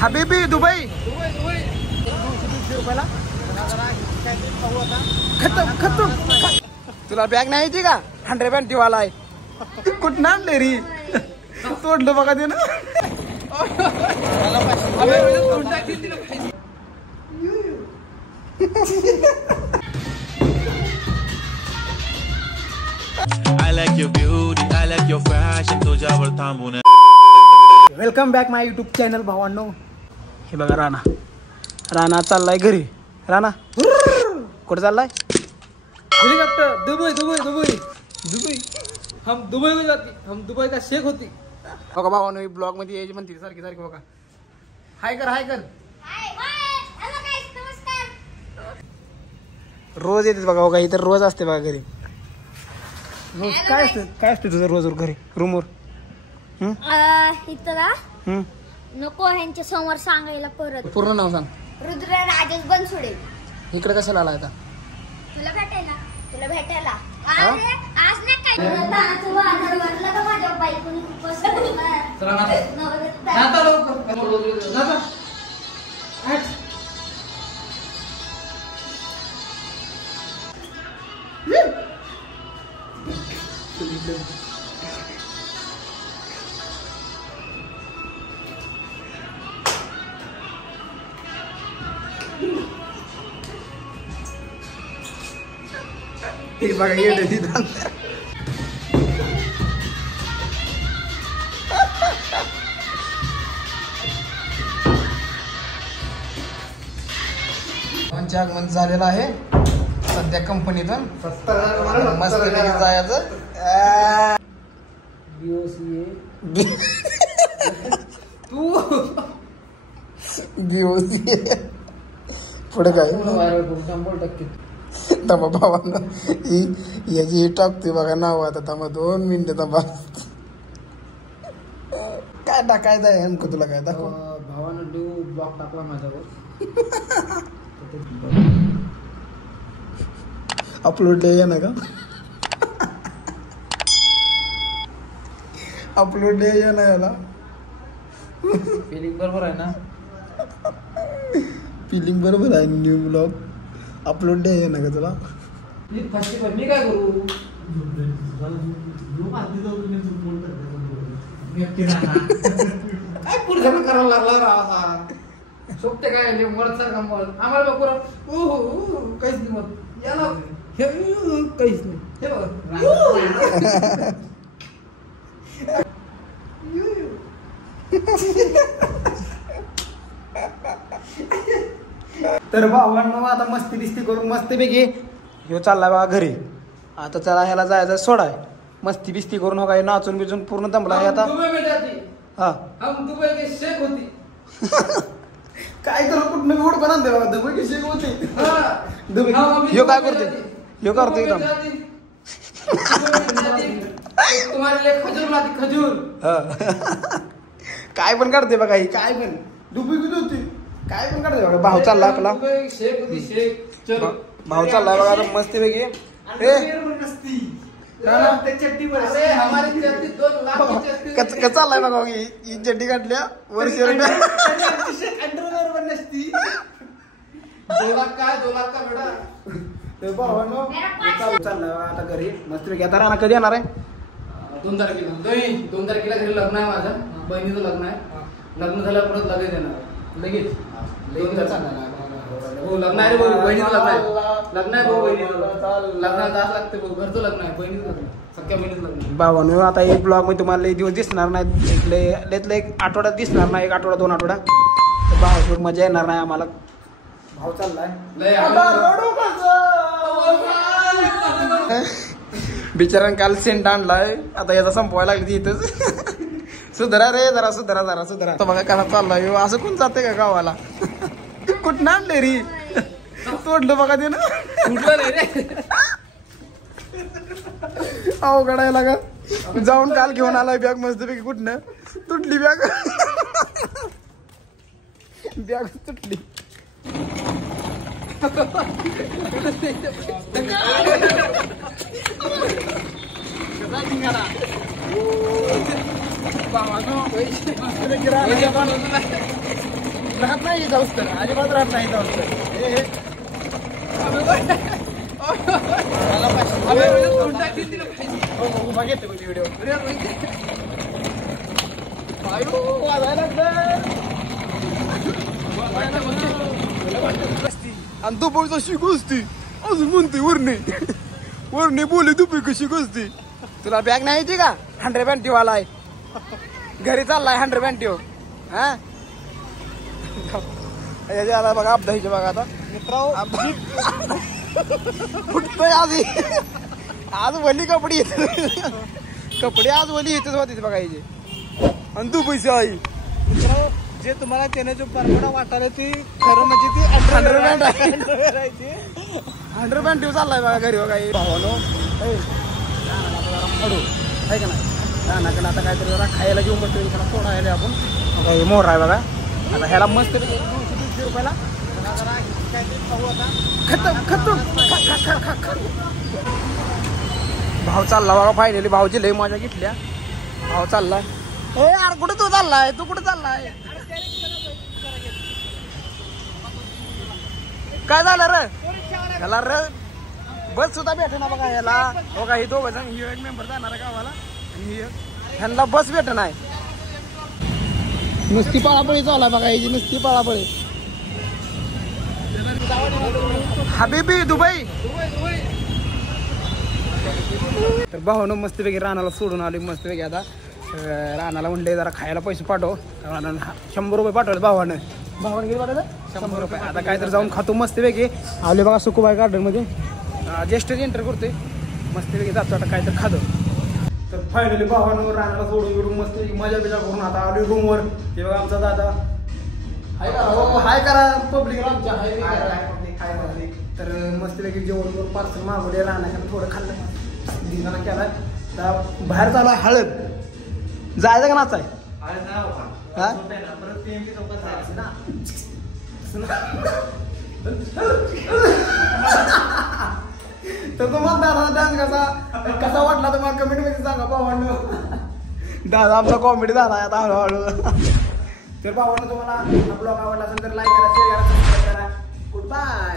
हबीबी दुबई खतम खतम. तुला बॅग नाही येते का 100 वाला आहे कुठं आणले रे तोडलं बघा ते ना. I like your beauty, I like your fashion. तुझ्यावर थांबून. वेलकम बॅक माय युट्यूब चॅनल भावांनो. हे बघा राणा राणा चाललाय घरी. राणा कुठे चाललाय? Helicopter Dubai Dubai Dubai Dubai. हम दुबई में जाती, हम दुबई का शेख होती. बघा भावांनो ब्लॉग मध्ये यायची म्हणते सारखी सारखी. बघा हाय कर हाय कर. रोज येते बघा बघा इतर रोज असते बघा घरी. काय असते तुझं रोज घरी रूमवर? इथं नको ह्यांच्या समोर सांगायला परत. पूर्ण नाव सांग. रुद्र राजेश बनसोडे. इकडे कशाला आला आता? तुला भेटायला तुला भेटायला. अरे आज नाही काय तानाचं वादळ वाजलं का माझ्या बाईकून खूपच. जाता लवकर जाता. हे बघा येडे तिथं. आमच्या आगमन झालेलं आहे सध्या कंपनीतून. मस्त जायचं. पुढे काय तमा भावांना याची टाकते बघा नाव. आता तमा 2 मिनिटं तमा काय टाकायचं आहे नेमकं तुला काय दाखव. भावानं ड्यू ब्लॉक टाकला माझ्यावर. अपलोड डे ना का? अपलोड डे ना याला. फिलिंग बरोबर आहे ना? फिलिंग बरोबर आहे. न्यू ब्लॉग अपलोड डे आहे ना का तुला? मी काय करू? काय पुढे करायला लागला राहा. सोपते काय मरचा का मर आम्हाला बघ काहीच नाही मत याला काहीच नाही. हे तर भावांनो आता मस्ती बिस्ती करून मस्त पैकी ह्यो चाललाय बघा घरी. आता चला ह्याला जायचं सोडाय. मस्ती बिस्ती करून हो काय नाचून बिचून पूर्ण दमला आहे आता. हा हम दुबई के शेख होती. काय तर कुठनं बी उडकून आणते बघा. दुबई की शेख होती. दुबई ह्यो काय करते? ह्यो करते एकदम तुम्हारे लिए खजूर लाती खजूर. काय पण काढते बघा ही. काय पण दुबई किती होती काय पण काढते बघा. भाऊ चालला आपला. शेख होती शेख. भाऊ चाललाय बघा आता मस्त पैकी. कच चाललाय बघा ही चड्डी काढल्या वर्ष. 2 लाख का बेटा. चाललाय आता घरी मस्त पैकी. आता राणा कधी येणार आहे? 2 तारखेला. 2 तारखेला घरी लग्न आहे माझं. बहिणीचं लग्न आहे. लग्न झाल्यावर परत लगेच येणार. लगेच 2 तारखेला. हो लग्न आहे भाऊ. बहिणीचं लग्न आहे. लग्न आहे भाऊ बहिणीचं. लग्नाला तास लागते भाऊ. घरचं लग्न आहे. बहिणीचं लग्न. सख्या बहिणीचं लग्न. भावानो आता एक ब्लॉग मध्ये तुम्हाला लई दिवस दिसणार नाही. एक आठवड्यात दिसणार नाही. 1 आठवडा 2 आठवडा. भाऊ मजा येणार नाही आम्हाला. भाऊ चाललाय बिचारान काल सेंट आणलाय. आता याचा संपवायला लागली इथंच. सुधरा रे जरा सुधरा जरा सुधरा. बघा कसा चाललाय असं कोण जाते का गावाला? कुठं आणले रे? तोडलं बघा ते ना. अवघडायला का जाऊन काल घेऊन आलाय बॅग मस्त पैकी. कुठनं तुटली बॅग. बॅग तुटली. राहत नाही जाऊस तर अजिबात राहत नाही जाऊस तर उभा घेते व्हिडिओ आणि दुबईचा शिकू असते अजून म्हणते वरणे बोले दुबई कशी असते तुला बॅग नाही येते का 100 पॅन्टी वाला आहे घरी चाललाय 100 पॅन्टी हा आला बघा अपदाहीचे बघा आता फुटतोय आधी आज वली कपडे येते कपडे आज वली येतेच होते बघा याचे आणि तू पैसे आई जे तुम्हाला त्याने जो परवडा वाटायला ती खरं म्हणजे ती 100 पॅन्ट आहे 100 पॅन्ट चाललाय बघा घरी बघा भावानो हळू आहे का नाही नानाकडे आता काहीतरी जरा खायला घेऊन बसतो त्याला सोडायला आपण आता हे मोर आहे बघा आता ह्याला मस्त 200 रुपयाला खतम भाव चालला बघा फायनली भावची लई मजा घेतल्या भाव चालला ए यार कुठे तू चाललाय तू कुठे चाललाय काय झालं रे ह्याला रे बस सुद्धा भेटे ना बघा ह्याला बघा हे दोघं जण ही एक मेंबर जाणार आहे गावाला आणि ह्यांना बस भेट नाही नुसती पळापळी चालू आहे बघा याची नुसती पळापळी हबीबी दुबई तर भावानं मस्तपैकी रानाला सोडून आले मस्तपैकी आता रानाला म्हणले जरा खायला पैसे पाठव 100 रुपये पाठवले भावानं किती पाठवलं 100 रुपये आता काहीतरी जाऊन खातो मस्तपैकी आले बघा सुकुबाई गार्डन मध्ये ज्येष्ठ एंटर करतोय मस्तपैकी जातो आता काहीतरी खातो तर फायनली भावानं रानाला सोडून मस्तपैकी मजा बिजा करून आता आलो रूमवर हे बघा आमचा दादा हाय करा पब्लिक आमच्या हाय तर मस्तपैकी जेवण करून पार्सल मागवले राहण्याकडे थोडं खाल्लं दिसाना केला तर बाहेर चालू आहे हळद जायचं का नाचाय तर तुम्हाला दादा डान्स कसा वाटला तुम्हाला कमेंट मध्ये सांगा भावांनो दादा आमचा कॉमेडी झाला आता हळूहळू तर भावांनो तुम्हाला ब्लॉग आवडला असेल तर लाईक करा शेअर करा सबस्क्राईब करा गुड बाय.